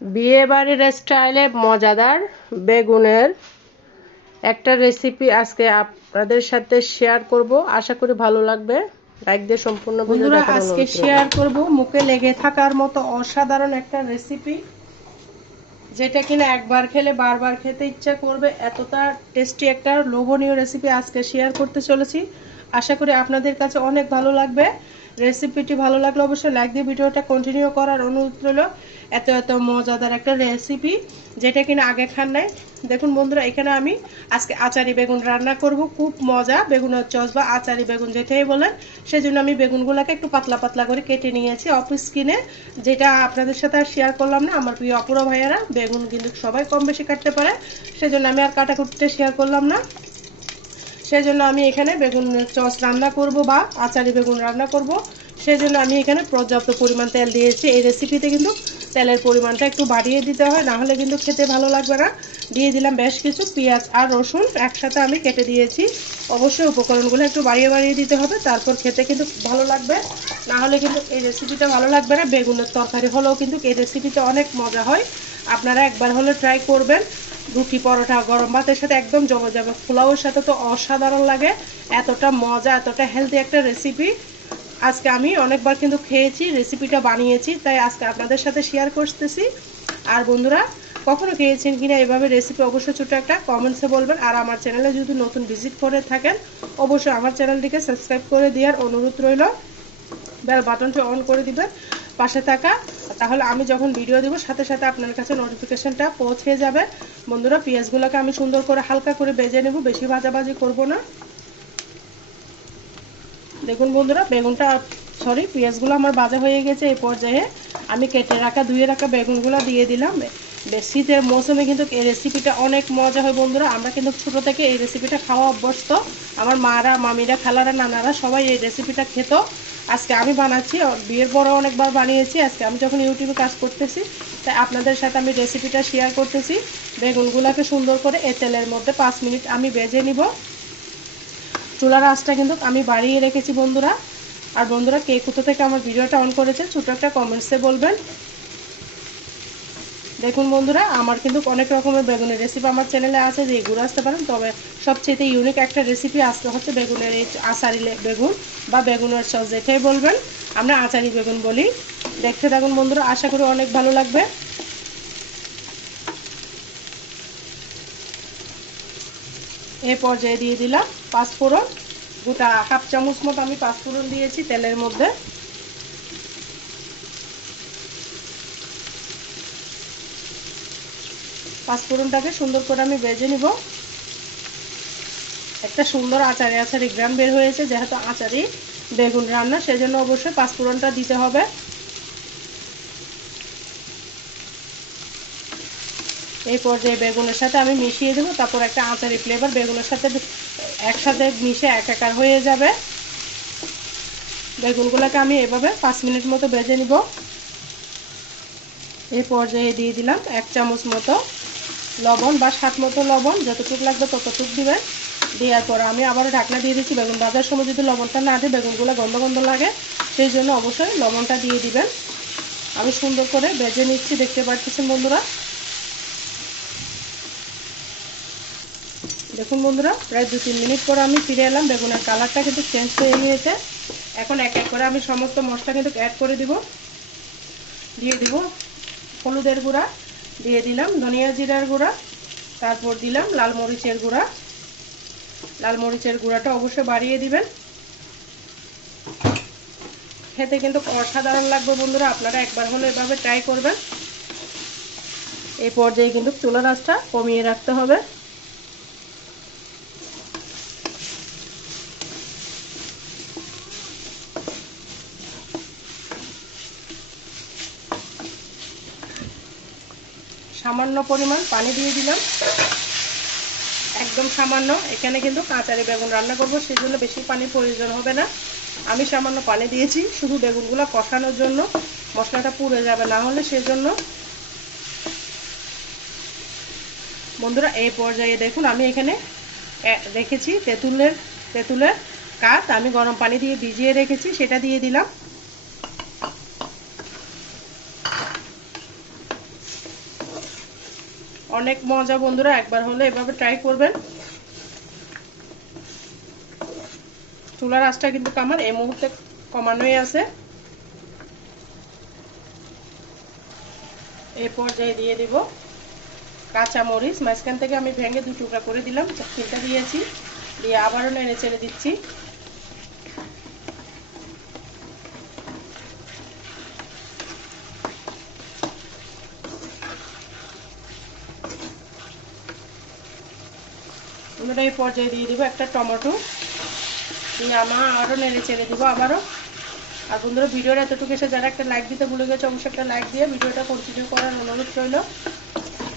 বিয়ে বাড়ির স্টাইলে মজাদার বেগুনের একটা রেসিপি আজকে আপনাদের সাথে শেয়ার করব। আশা করি ভালো লাগবে। লাইক দিয়ে সম্পূর্ণ ভিডিও বন্ধুরা, দেখার আজকে অনুরোধ রইল। শেয়ার করব মুখে লেগে থাকার মতো অসাধারণ একটা রেসিপি, যেটা কিনা একবার খেলে বারবার খেতে ইচ্ছা করবে। এতটা টেস্টি একটা লোভনীয় রেসিপি আজকে শেয়ার করতে চলেছি। আশা করি আপনাদের কাছে অনেক ভালো লাগবে। রেসিপিটি ভালো লাগলে অবশ্যই লাইক দিয়ে ভিডিওটা কন্টিনিউ করার অনুরোধ রইল। এত এত মজাদার একটা রেসিপি, যেটা কিনা আগে খান নাই। দেখুন বন্ধুরা, এখানে আমি আজকে আচারি বেগুন রান্না করব। খুব মজা, বেগুনের চচ বা আচারি বেগুন যেটাই বলেন। সেজন্য আমি বেগুনগুলোকে একটু পাতলা পাতলা করে কেটে নিয়েছি অফ স্কিনে, যেটা আপনাদের সাথে আর শেয়ার করলাম না। আমার প্রিয় অপুরা ভাইয়ারা বেগুন কিন্তু সবাই কম বেশি কাটতে পারে, সেজন্য আমি আর কাটাকুটিতে শেয়ার করলাম না। সেজন্য আমি এখানে বেগুন চচ রান্না করব বা আচারি বেগুন রান্না করব। সেজন্য আমি এখানে পর্যাপ্ত পরিমাণ তেল দিয়েছি। এই রেসিপিতে কিন্তু তেলের পরিমাণটা একটু বাড়িয়ে দিতে হয়, না হলে কিন্তু খেতে ভালো লাগবে না। দিয়ে দিলাম বেশ কিছু পেঁয়াজ আর রসুন, একসাথে আমি কেটে দিয়েছি। অবশ্যই উপকরণগুলো একটু বাড়িয়ে বাড়িয়ে দিতে হবে, তারপর খেতে কিন্তু ভালো লাগবে। না হলে কিন্তু এই রেসিপিটা ভালো লাগবে না। বেগুনের তরকারি হলেও কিন্তু এই রেসিপিটা অনেক মজা হয়। আপনারা একবার হলে ট্রাই করবেন। রুটি, পরোটা, গরম ভাতের সাথে একদম জমে যাবে। পোলাওয়ের সাথে তো অসাধারণ লাগে। এতটা মজা, এতটা হেলদি একটা রেসিপি। আজকে আমি অনেকবার কিন্তু খেয়েছি, রেসিপিটা বানিয়েছি, তাই আজকে আপনাদের সাথে শেয়ার করতেছি। আর বন্ধুরা, কখনো খেয়েছেন কিনা এভাবে রেসিপি অবশ্যই ছোটো একটা কমেন্টসে বলবেন। আর আমার চ্যানেলে যদি নতুন ভিজিট করে থাকেন, অবশ্যই আমার চ্যানেলটিকে সাবস্ক্রাইব করে দেওয়ার অনুরোধ রইল। বেল বাটনটা অন করে দিবেন পাশে থাকা, তাহলে আমি যখন ভিডিও দিব সাথে সাথে আপনার কাছে নোটিফিকেশনটা পৌঁছে যাবে। বন্ধুরা, পেঁয়াজগুলোকে আমি সুন্দর করে হালকা করে ভেজে নেব, বেশি ভাজাভাজি করব না। দেখুন বন্ধুরা, পেঁয়াজগুলো আমার ভাজা হয়ে গেছে। এই পর্যায়ে আমি কেটে রাখা ধুয়ে রাখা বেগুনগুলো দিয়ে দিলাম। শীতের মৌসুমে কিন্তু এই রেসিপিটা অনেক মজা হয় বন্ধুরা। আমরা কিন্তু ছোটো থেকে এই রেসিপিটা খাওয়া অভ্যস্ত। আমার মারা, মামিরা, খালারা, নানারা সবাই এই রেসিপিটা খেত। আজকে আমি বানাচ্ছি, বিয়ের পরও অনেকবার বানিয়েছি। আজকে আমি যখন ইউটিউবে কাজ করতেছি, তাই আপনাদের সাথে আমি রেসিপিটা শেয়ার করতেছি। বেগুনগুলোকে সুন্দর করে এই তেলের মধ্যে 5 মিনিট আমি ভেজে নিব। চুলার আঁচটা কিন্তু আমি বাড়িয়ে রেখেছি বন্ধুরা। আর বন্ধুরা, কে কোথা থেকে আমার ভিডিওটা অন করেছে ছোট একটা কমেন্টসে বলবেন। দেখুন বন্ধুরা, আমার কিন্তু অনেক রকমের বেগুনের রেসিপি আমার চ্যানেলে আছে, যে ঘুরে আসতে পারেন। তবে সবচেয়ে ইউনিক একটা রেসিপি আজকে হচ্ছে বেগুনের এই আচারি বেগুন বা বেগুনের সস যেটাই বলবেন, আমরা আচারি বেগুন বলি। দেখতে থাকুন বন্ধুরা, আশা করি অনেক ভালো লাগবে। এই পর্যায়ে দিয়ে দিলাম পাঁচফোড়ন। গোটা হাফ চামচ মতো আমি পাঁচফোড়ন দিয়েছি তেলের মধ্যে। পাঁচফোড়নটাকে সুন্দর করে আমি ভেজে নিব। একটা সুন্দর আচারি আচারি গ্রাম বের হয়েছে, যেহেতু আচারি বেগুন রান্না, সেজন্য অবশ্যই পাঁচফোড়নটা দিতে হবে। এই পর্যায়ে বেগুনের সাথে আমি মিশিয়ে দেবো, তারপর একটা আচারি ফ্লেভার বেগুনের সাথে একসাথে মিশে একাকার হয়ে যাবে। বেগুনগুলোকে আমি এভাবে 5 মিনিট মতো ভেজে নিব। এই পর্যায়ে দিয়ে দিলাম 1 চামচ মতো লবণ বা স্বাদ মতো লবণ, যতটুকু লাগবে ততটুকু দিবেন। দেওয়ার পর আমি আবার ঢাকনা দিয়ে দিচ্ছি। বেগুন ভাজার সময় যদি লবণটা না দিই, বেগুনগুলো গন্ধ গন্ধ লাগে, সেই জন্য অবশ্যই লবণটা দিয়ে দিবেন। আমি সুন্দর করে ভেজে নিচ্ছি, দেখতে পাচ্ছেন বন্ধুরা। দেখুন বন্ধুরা, প্রায় 2-3 মিনিট পর আমি ফিরে এলাম। বেগুনের কালারটা কিন্তু চেঞ্জ হয়ে গিয়েছে। এখন এক এক করে আমি সমস্ত মশলা কিন্তু অ্যাড করে দিব। দিয়ে দিব হলুদের গুঁড়া, দিয়ে দিলাম ধনিয়া জিরার গুঁড়া, তারপর দিলাম লাল মরিচের গুঁড়া। লাল মরিচের গুঁড়াটা অবশ্যই বাড়িয়ে দিবেন, খেতে কিন্তু অসাধারণ লাগবে বন্ধুরা। আপনারা একবার হলে এভাবে ট্রাই করবেন। এই পর্যায়ে কিন্তু চুলার আঁচটা কমিয়ে রাখতে হবে। সামান্য পরিমাণ পানি দিয়ে দিলাম, একদম সামান্য। এখানে কিন্তু কাঁচারি বেগুন রান্না করব, সেই জন্য বেশি পানির প্রয়োজন হবে না। আমি সামান্য পানি দিয়েছি শুধু বেগুনগুলো কষানোর জন্য, মশলাটা পুড়ে যাবে না হলে, সেজন্য। বন্ধুরা, এই পর্যায়ে দেখুন আমি এখানে রেখেছি তেঁতুলের কাঠ, আমি গরম পানি দিয়ে ভিজিয়ে রেখেছি, সেটা দিয়ে দিলাম। অনেক মজা বন্ধুরা, একবার হলে এভাবে ট্রাই করবেন। চুলার আঁচটা কিন্তু আমার এই মুহূর্তে কমানোই আছে। এই পর্যায়ে দিয়ে দিব কাঁচা মরিচ, মাঝখান থেকে আমি ভেঙে 2 টুকরা করে দিলাম, 3টা দিয়েছি, দিয়ে আবারও নেড়ে চেড়ে দিচ্ছি। বন্ধুরা এই পর্যায়ে দিয়ে দিব একটা টমেটো, দিয়ে আরও নেড়ে চেড়ে দিব আবারও। আর বন্ধুরা ভিডিওর এতটুকু এসে যারা একটা লাইক দিতে ভুলে গেছে অবশ্যই একটা লাইক দিয়ে ভিডিওটা কন্টিনিউ করার অনুরোধ রইল।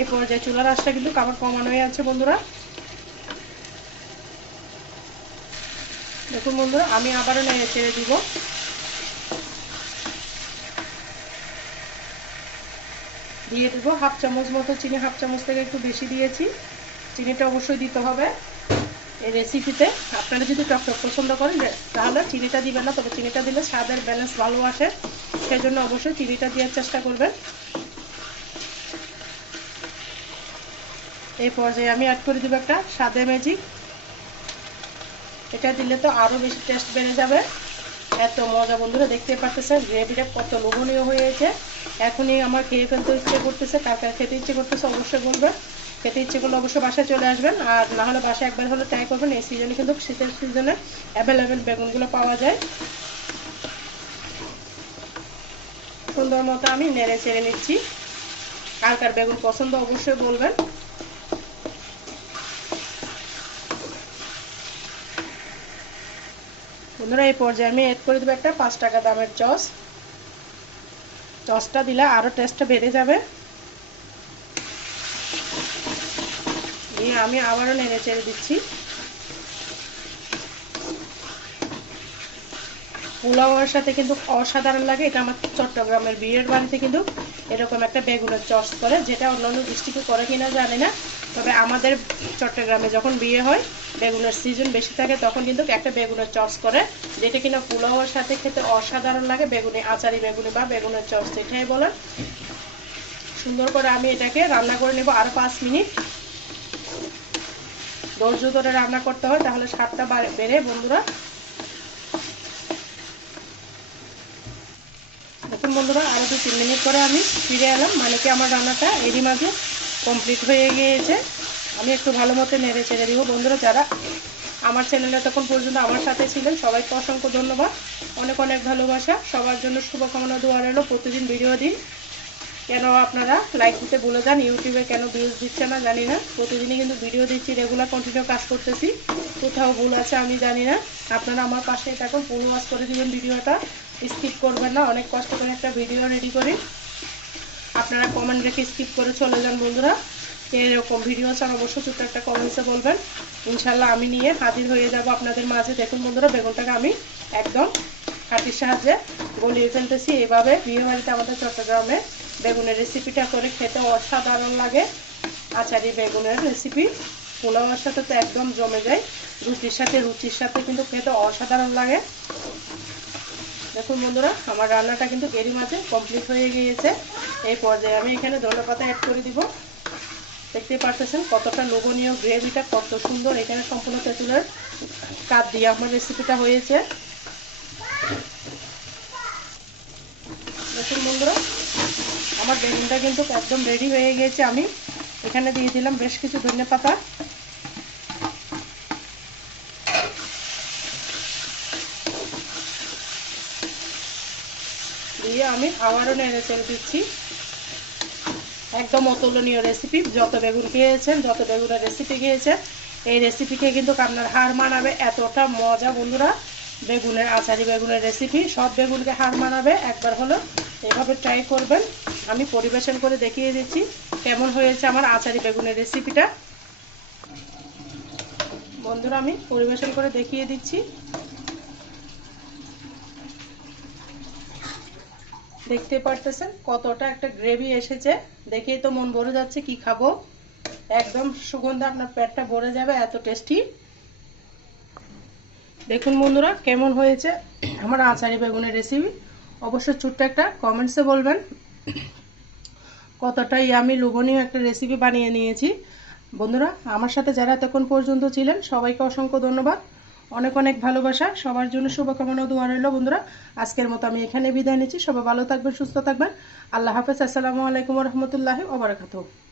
এই পর্যায়ে চুলার আঁচটা কিন্তু আমার কমানো হয়ে আছে বন্ধুরা। দেখুন বন্ধুরা আমি আবারও নেড়ে চেড়ে দিব। দিয়ে দেবো 1/2 চামচ মতো চিনি, 1/2 চামচ থেকে একটু বেশি দিয়েছি। চিনিটা অবশ্যই দিতে হবে এই রেসিপিতে। আপনারা যদি টকটক পছন্দ করেন তাহলে চিনিটা দিবেন না, তবে চিনিটা দিলে স্বাদের ব্যালেন্স ভালো আসে, সেই জন্য অবশ্যই চিনিটা দেওয়ার চেষ্টা করবেন। এই পর্যায়ে আমি অ্যাড করে দেবো একটা স্বাদে ম্যাজিক। এটা দিলে তো আরও বেশি টেস্ট বেড়ে যাবে। এত মজা বন্ধুরা, দেখতে পাচ্ছেন গ্রেভিটা কত লোভনীয় হয়েছে। এখনই আমার খেয়ে ফেলতে ইচ্ছে করতেছে। কার কার খেতে ইচ্ছে করতেছে অবশ্যই বলবেন। খেতে ইচ্ছে করলে অবশ্যই বাসায় চলে আসবেন, আর না হলে বাসায় একবার হলে ট্রাই করবেন। এই সিজনে কিন্তু শীতের সিজনে অ্যাভেলেবেল বেগুনগুলো পাওয়া যায়। সুন্দর মতো আমি নেড়ে চেড়ে নিচ্ছি। কার কার বেগুন পছন্দ অবশ্যই বলবেন। বন্ধুরা এই পর্যায়ে আমি অ্যাড করে দেবো একটা 5 টাকা দামের সসটা দিলে আরও টেস্টটা বেড়ে যাবে। দিয়ে আমি আবারও নেড়ে চেড়ে দিচ্ছি। পোলাওয়ের সাথে কিন্তু অসাধারণ লাগে। এটা আমার চট্টগ্রামের বিয়ের বাড়িতে কিন্তু এরকম একটা বেগুনের চস করে, যেটা অন্যান্য ডিস্ট্রিক্টে করে কিনা জানি না, তবে আমাদের চট্টগ্রামে যখন বিয়ে হয় বেগুনের সিজন বেশি থাকে তখন কিন্তু একটা বেগুনের চস করে, যেটা কিনা পোলাওয়ের সাথে খেতে অসাধারণ লাগে। বেগুনি আচারি বেগুনি বা বেগুনের চস এটাই বলেন। সুন্দর করে আমি এটাকে রান্না করে নেব আরও 5 মিনিট। ধৈর্য ধরে রান্না করতে হয়, তাহলে স্বাদটা বেড়ে বন্ধুরা। দেখুন বন্ধুরা আরও 2-3 মিনিট পরে আমি ফিরে এলাম, মানে কি আমার রান্নাটা এরই মাঝে কমপ্লিট হয়ে গিয়েছে। আমি একটু ভালো মতো নেড়ে চেড়ে দিব। বন্ধুরা যারা আমার চ্যানেলে তখন পর্যন্ত আমার সাথে ছিলেন সবাইকে অসংখ্য ধন্যবাদ, অনেক অনেক ভালোবাসা। সবার জন্য শুভকামনা দোয়া রইল। প্রতিদিন ভিডিও দিন, কেন আপনারা লাইক দিতে ভুলে যান, ইউটিউবে কেন ভিউজ দিচ্ছে না জানি না। প্রতিদিনই কিন্তু ভিডিও দিচ্ছি, রেগুলার কন্টিনিউ কাজ করতেছি, কোথাও ভুল আছে আমি জানি না। আপনারা আমার পাশে থাকুন, ফুল ওয়াচ করে দিবেন, ভিডিওটা স্কিপ করবেন না। অনেক কষ্ট করে একটা ভিডিও রেডি করি, আপনারা কমেন্ট রেখে স্কিপ করে চলে যান। বন্ধুরা এরকম ভিডিও চান অবশ্যই ছোট্ট একটা কমেন্টসে বলবেন, ইনশাল্লাহ আমি নিয়ে হাজির হয়ে যাব আপনাদের মাঝে। দেখুন বন্ধুরা বেগুনটাকে আমি একদম কাঠির সাহায্যে গলিয়ে ফেলতেছি। এইভাবে বিয়ে বাড়িতে আমাদের চট্টগ্রামে বেগুনের রেসিপিটা করে খেতে অসাধারণ লাগে। আচারি বেগুনের রেসিপি পোলাওয়ের সাথে তো একদম জমে যায়, রুটির সাথে কিন্তু খেতে অসাধারণ লাগে। দেখুন বন্ধুরা আমার রান্নাটা কিন্তু এরই মাঝে কমপ্লিট হয়ে গিয়েছে। এই পর্যায়ে আমি এখানে ধনেপাতা অ্যাড করে দিব। দেখতে পাচ্ছেন কতটা লোভনীয়, গ্রেভিটা কত সুন্দর। এখানে সম্পূর্ণ তেঁতুলের কাপ দিয়ে আমার রেসিপিটা হয়েছে। দেখুন বন্ধুরা আমার বেগুনটা কিন্তু একদম রেডি হয়ে গিয়েছে। আমি এখানে দিয়ে দিলাম বেশ কিছু ধনেপাতা। দিয়ে আমি আবারও নেড়ে চেড়ে দিচ্ছি। একদম অতুলনীয় রেসিপি। যত বেগুন খেয়েছেন, যত বেগুনের রেসিপি খেয়েছেন, এই রেসিপিকে কিন্তু আপনার হার মানাবে, এতটা মজা বন্ধুরা। বেগুনের আচারি বেগুনের রেসিপি সব বেগুনকে হার মানাবে। একবার হলো এভাবে ট্রাই করবেন। আমি পরিবেশন করে দেখিয়ে দিচ্ছি কেমন হয়েছে আমার আচারি বেগুনের রেসিপিটা। বন্ধুরা আমি পরিবেশন করে দেখিয়ে দিচ্ছি। দেখতে পারতেছেন কতটা একটা গ্রেভি এসেছে, দেখেই তো মন ভরে যাচ্ছে কি খাবো। একদম সুগন্ধে আপনার পেটটা ভরে যাবে, এত টেস্টি। দেখুন বন্ধুরা কেমন হয়েছে আমার আচারি বেগুনের রেসিপি, অবশ্যই ছোট্ট একটা কমেন্টসে বলবেন। কতটাই আমি লোভনীয় একটা রেসিপি বানিয়ে নিয়েছি। বন্ধুরা, আমার সাথে যারা এতক্ষণ পর্যন্ত ছিলেন সবাইকে অসংখ্য ধন্যবাদ, অনেক অনেক ভালোবাসা, সবার জন্য শুভকামনা ও দোয়া রইল। বন্ধুরা, আজকের মতো আমি এখানে বিদায় নিচ্ছি। সবাই ভালো থাকবেন, সুস্থ থাকবেন। আল্লাহ হাফেজ। আসসালামু আলাইকুম রহমতুল্লাহি ওয়া বারাকাতুহু।